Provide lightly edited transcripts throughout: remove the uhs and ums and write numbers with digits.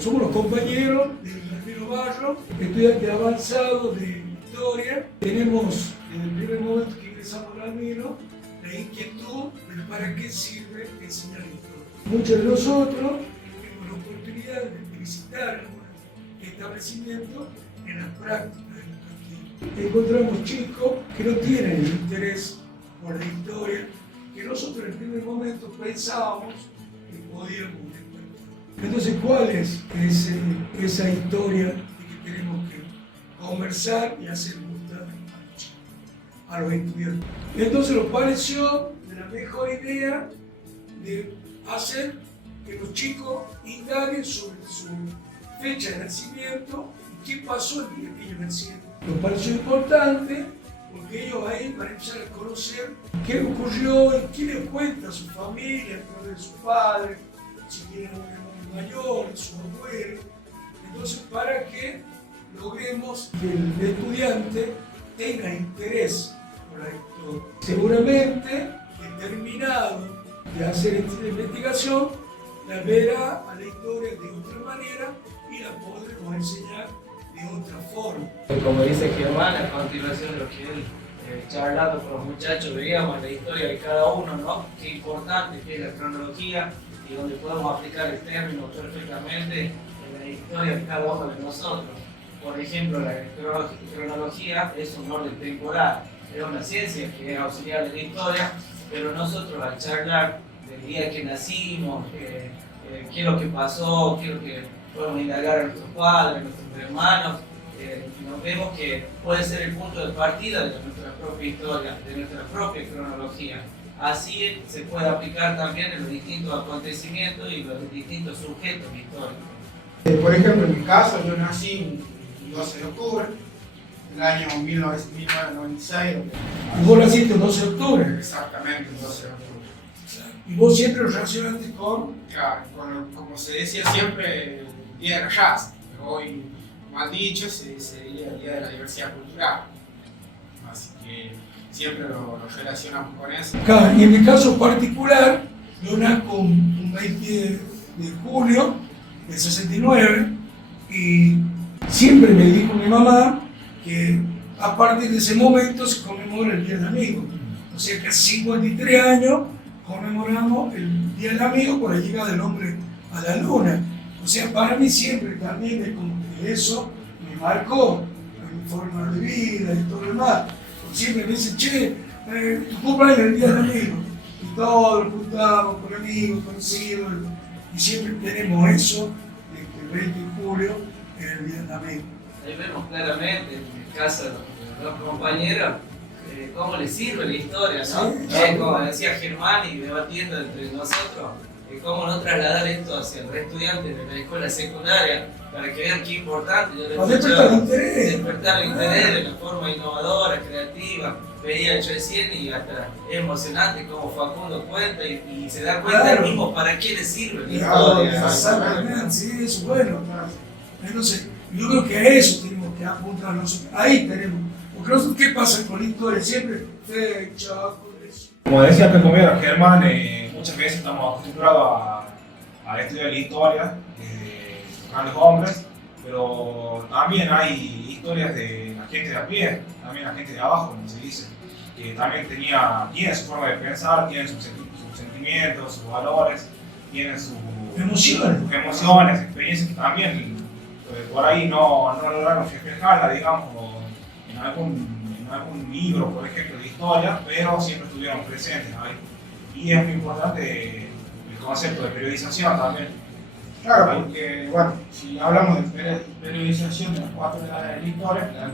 Somos los compañeros del Ramiro Barro, estudiantes avanzados de historia. Tenemos, desde el primer momento que ingresamos al Ramiro, la inquietud de para qué sirve enseñar historia. Muchos de nosotros tenemos la oportunidad de visitar algunos establecimientos en las prácticas educativas. Encontramos chicos que no tienen el interés por la historia, que nosotros en el primer momento pensábamos que podíamos despertar. Entonces, ¿cuál es esa historia de que tenemos que conversar y hacer gustar a los estudiantes? Entonces nos pareció de la mejor idea de hacer que los chicos indaguen sobre su fecha de nacimiento y qué pasó el día que ellos nacieron. Nos pareció importante porque ellos ahí van a empezar a conocer qué ocurrió y qué les cuenta a su familia, a su padre, si tienen un hermano mayor, su abuelo. Entonces, para que logremos que el estudiante tenga interés por la historia. Seguramente que terminado de hacer esta investigación, la verá a la historia de otra manera y la podremos enseñar de otra forma. Como dice Germán, a continuación de lo que él charlando con los muchachos veíamos la historia de cada uno, ¿no? Qué importante que es la cronología y donde podemos aplicar el término perfectamente en la historia de cada uno de nosotros. Por ejemplo, la cronología es un orden temporal, es una ciencia que es auxiliar de la historia, pero nosotros al charlar del día que nacimos, qué es lo que pasó, qué es lo que podemos indagar a nuestros padres, a nuestros hermanos, nos vemos que puede ser el punto de partida de nuestra propia historia, de nuestra propia cronología. Así se puede aplicar también en los distintos acontecimientos y los distintos sujetos históricos. Por ejemplo, en mi caso, yo nací el 12 de octubre del año 1996. ¿Y vos naciste el 12 de octubre? Exactamente, el 12 de octubre. ¿Y vos siempre lo relacionaste con? Claro, como se decía siempre, el Día de la Raza. Hoy, mal dicho, se diría el Día de la Diversidad Cultural. Así que siempre lo relacionamos con eso. Claro, y en mi caso particular, yo nazco un 20 de julio del 69 y siempre me dijo mi mamá que a partir de ese momento se conmemora el Día del Amigo. O sea que hace 53 años conmemoramos el Día del Amigo por la llegada del hombre a la luna. O sea, para mí siempre también es como que eso me marcó en mi forma de vida y todo lo demás. Porque siempre me dicen, che, tu cumpleaños es el Día del Amigo. Y todos nos juntamos con amigos, conocidos, y siempre tenemos eso, de que el 20 de julio es el Día del Amigo. Ahí vemos claramente, en el caso de los compañeros, cómo les sirve la historia, ¿no? Sí, como decía Germán y debatiendo entre nosotros, cómo no trasladar esto hacia los estudiantes de la escuela secundaria para que vean qué importante. Yo despertar el interés. Despertar el interés de la forma innovadora, creativa. Veía yo recién y hasta es emocionante cómo Facundo cuenta y se da cuenta él mismo para qué le sirve la historia. Exactamente, sí, eso es bueno. Entonces, yo creo que a eso tenemos que apuntar nosotros. Ahí tenemos. Porque nosotros, ¿qué pasa con la historia? Siempre fecha, con eso. Como decía mi compañero Germán, muchas veces estamos acostumbrados a estudiar la historia de grandes hombres, pero también hay historias de la gente de a pie, también la gente de abajo, como se dice, que también tiene su forma de pensar, tiene sus sentimientos, sus valores, tiene sus emociones, experiencias que también por ahí no lograron reflejarla, digamos, en algún libro, por ejemplo, de historia, pero siempre estuvieron presentes ahí. Y es muy importante el concepto de periodización también. Claro, porque, bueno, si hablamos de periodización de las 4 edades de la historia, la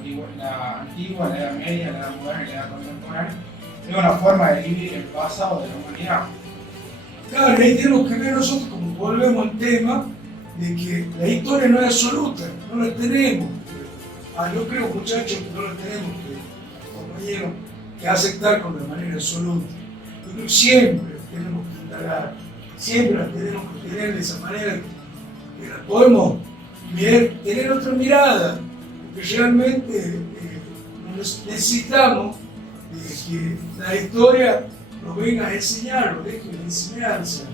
antigua, la edad media, la edad moderna y la edad contemporánea, es una forma de dividir el pasado de la humanidad. Claro, y ahí tenemos que ver nosotros, como volvemos al tema, de que la historia no es absoluta, no la tenemos. Yo creo, muchachos, que no la tenemos, compañeros, que aceptar con de manera absoluta. Yo creo que siempre tenemos que indagar, siempre la tenemos que tener de esa manera que la podemos ver, tener otra mirada, porque realmente necesitamos que la historia nos venga a enseñar, nos deje la enseñanza,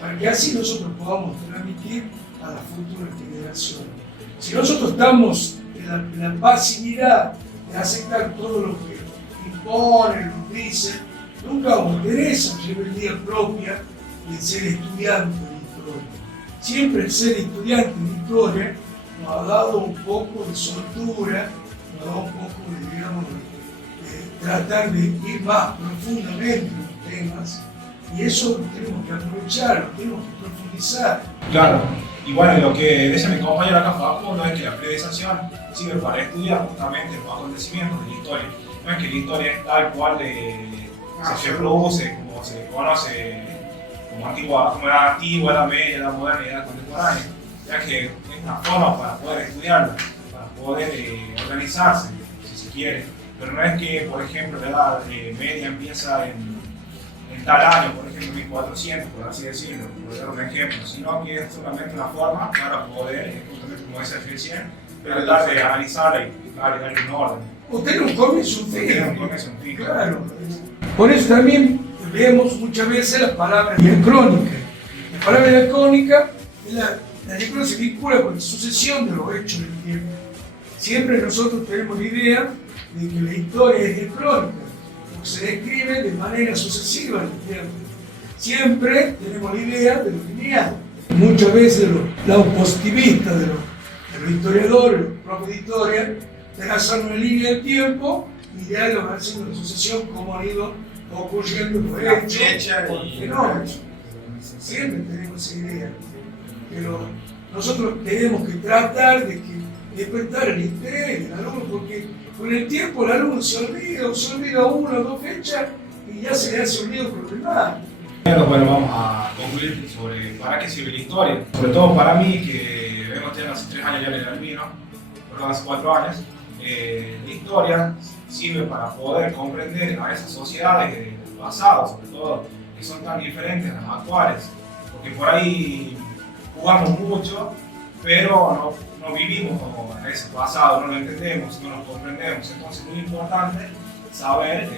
para que así nosotros podamos transmitir a las futuras generaciones. Si nosotros estamos en la pasividad de aceptar todo lo que imponen, nos dicen, nunca vamos a tener esa rebeldía propia de ser estudiante de historia. Siempre el ser estudiante de historia nos ha dado un poco de soltura, nos ha dado un poco de, digamos, de tratar de ir más profundamente en los temas, y eso lo tenemos que aprovechar, lo tenemos que profundizar. Claro, y bueno, lo que dice mi compañero acá Facundo es que la periodización sirve para estudiar justamente los acontecimientos de la historia. No es que la historia es tal cual se reproduce, como se conoce, como era antigua, la media, la moderna y la contemporánea, ya que es una forma para poder estudiarla, para poder organizarse, si se quiere. Pero no es que, por ejemplo, la edad media empieza en tal año, por ejemplo, 1400, por así decirlo, por dar un ejemplo, sino que es solamente una forma para poder, justamente como decía recién, tratar de analizarla y darle un orden. Usted tiene un comienzo y un fin. Tiene un comienzo y un fin. Claro. Por eso también vemos muchas veces las palabras diacrónicas. La palabra diacrónica, la diacrónica se vincula con la sucesión de los hechos del tiempo. Siempre nosotros tenemos la idea de que la historia es diacrónica, porque se describe de manera sucesiva en el tiempo. Siempre tenemos la idea de lo lineal. Muchas veces los lados positivistas de los historiadores, los propios de historia, trazan una línea del tiempo y ya lo van haciendo la sucesión como han ido ocurriendo los hechos o los fenómenos. Siempre tenemos esa idea. Pero nosotros tenemos que tratar de despertar el interés del alumno, porque con el tiempo el alumno se olvida una o dos fechas y ya se le hace olvido por lo demás. Bueno, vamos a concluir sobre para qué sirve la historia. Sobre todo para mí, que vengo teniendo hace 3 años ya en el albino, perdón, hace 4 años, la historia sirve para poder comprender a esas sociedades del pasado, sobre todo, que son tan diferentes a las actuales. Porque por ahí jugamos mucho, pero no vivimos a ese pasado, no lo entendemos, no lo comprendemos. Entonces es muy importante saber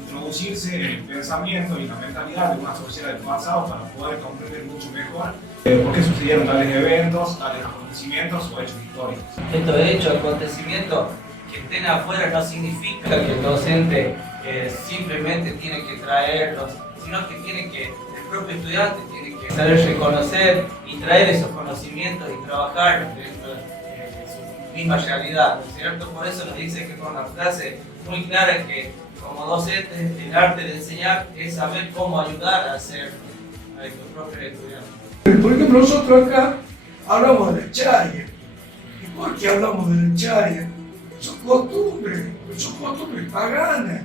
introducirse en el pensamiento y la mentalidad de una sociedad del pasado para poder comprender mucho mejor por qué sucedieron tales eventos, tales acontecimientos o hechos históricos. Estos hechos, acontecimientos que estén afuera no significa que el docente simplemente tiene que traerlos, sino que el propio estudiante tiene que saber reconocer y traer esos conocimientos y trabajar dentro de su misma realidad, ¿no es cierto? Por eso nos dice que con una frase muy clara que como docentes el arte de enseñar es saber cómo ayudar a hacer a estos propios estudiantes. Por ejemplo, nosotros acá hablamos de la charia. ¿Y por qué hablamos de la charia? Son costumbres paganas.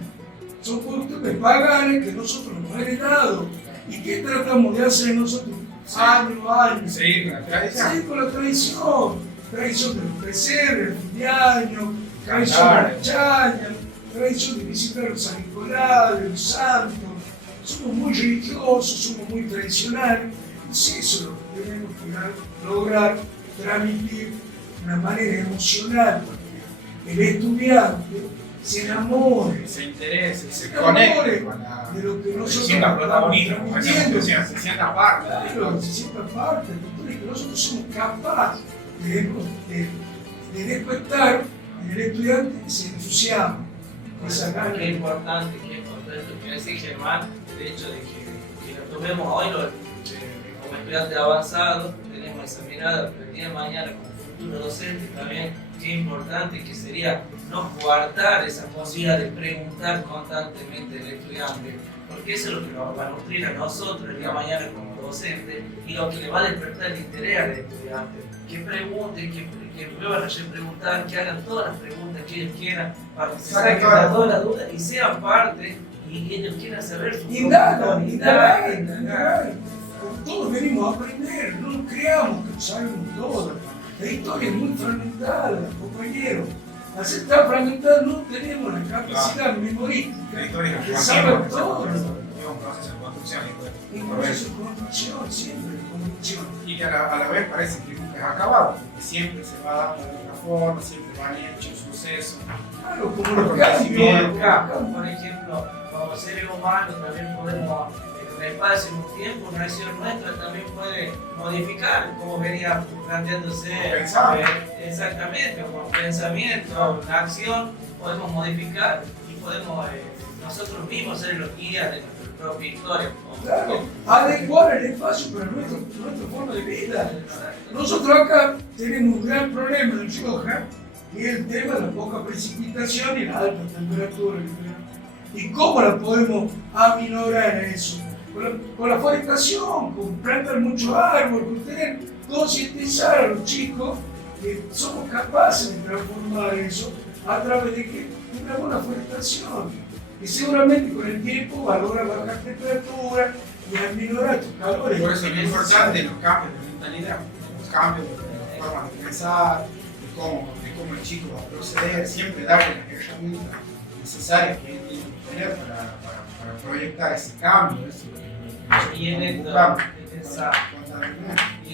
Son costumbres paganas que nosotros hemos heredado. ¿Y qué tratamos de hacer nosotros año a año? Seguir con la tradición. Seguir con la tradición. Tradición del pesebre, el fin de año, tradición de la charia, tradición de visitar los San Nicolás, los santos. Somos muy religiosos, somos muy tradicionales. Es eso lo que tenemos que lograr transmitir de una manera emocional, porque el estudiante se enamore, Se interese, se enamore conecte con la... de lo que nosotros Se sienta protagonista, como decía, transmitiendo. Se sienta parte. Claro, se sienta parte de la cultura y que nosotros somos capaces de despertar en el estudiante ese entusiasmo, esa gana. Qué importante que decir Germán, el hecho de que lo tomemos hoy como estudiantes avanzados, tenemos esa mirada, pero el día de mañana como futuro docente también, qué importante que sería no coartar esa posibilidad de preguntar constantemente al estudiante, porque eso es lo que nos va a nutrir a nosotros el día de mañana como docentes y lo que le va a despertar el interés al estudiante. Que pregunten, que vuelvan a preguntar, que hagan todas las preguntas que ellos quieran, para que se saquen todas las dudas y sean parte y ellos quieran saber su Indagan. Todos venimos a aprender, no creamos que lo sabemos todo. La historia es muy fragmentada, compañeros. Al ser tan fragmentada no tenemos la capacidad memorística La historia es de un saber todo. proceso de construcción. Y por eso construcción, siempre construcción. Y que a la vez parece que nunca es acabado, porque siempre se va dando de otra forma, siempre van hechos sucesos. Claro, como los cambios. Por ejemplo, como seres humanos también podemos un espacio, un tiempo, una acción nuestra también puede modificar cómo venía planteándose exactamente, como pensamiento, una acción, podemos modificar y podemos nosotros mismos ser los guías de nuestra propia historia. Claro, adecuar el espacio para nuestra forma de vida. Nosotros acá tenemos un gran problema en Rioja, que es el tema de la poca precipitación y la alta temperatura. ¿Y cómo la podemos aminorar eso? Con la forestación, con plantar muchos árboles, con tener, concientizar a los chicos que somos capaces de transformar eso a través de que una buena forestación. Y seguramente con el tiempo va a lograr bajar temperatura y aminorar tus calores. Por eso es muy importante los cambios de mentalidad, los cambios de la forma de pensar, de cómo el chico va a proceder, siempre darle las herramientas necesarias que él tiene que tener para proyectar ese cambio. Y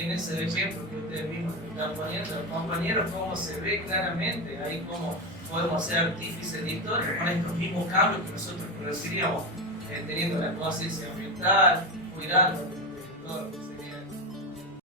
en ese ejemplo que ustedes mismos están poniendo, compañeros, cómo se ve claramente ahí cómo podemos ser artífices de historia con estos mismos cambios que nosotros produciríamos teniendo la conciencia ambiental, cuidando de todo.